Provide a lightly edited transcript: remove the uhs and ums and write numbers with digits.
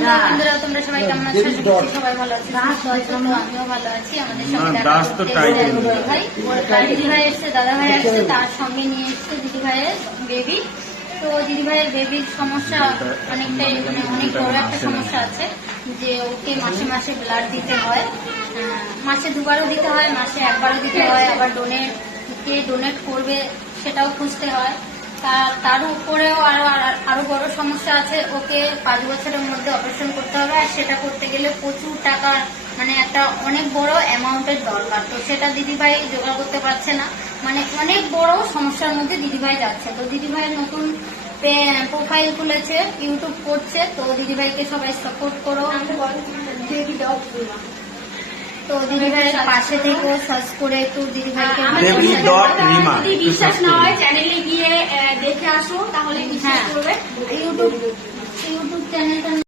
বন্ধুরা তোমরা সবাই কেমন আছো? সবাই ভালো আছি, আমিও ভালো আছি। আমাদের সঙ্গে দিদি ভাই এসছে, দাদা ভাই আসছে, তার সঙ্গে নিয়ে এসছে দিদি ভাইয়ের বেবি। তো দিদি ভাইয়ের বেবির সমস্যা অনেকটাই, মানে অনেক বড় একটা সমস্যা আছে, যে ওকে মাসে মাসে ব্লাড দিতে হয়। মাসে দুবারও দিতে হয়, মাসে একবারও দিতে হয়, আবার কে ডোনেট করবে সেটাও খুঁজতে হয়। তার উপরেও আরো বড় সমস্যা আছে, ওকে 5 বছরের মধ্যে অপারেশন করতে হবে, আর সেটা করতে গেলে প্রচুর টাকা, মানে একটা অনেক বড় অ্যামাউন্টের দরকার। তো সেটা দিদিভাই জোগাড় করতে পারছে না, মানে অনেক বড় সমস্যার মধ্যে দিদিভাই যাচ্ছে। তো দিদিভাইয়ের নতুন প্রোফাইল খুলেছে, ইউটিউব করছে। তো দিদিভাইকে সবাই সাপোর্ট করো। তো দিদিভাইয়ের পাশে থেকেও সার্চ করে একটু দিদিভাইকে, যদি বিশ্বাস না হয় চ্যানেলে গিয়ে দেখে আসো, তাহলে বিশ্বাস করবে। ইউটিউব চ্যানেলটা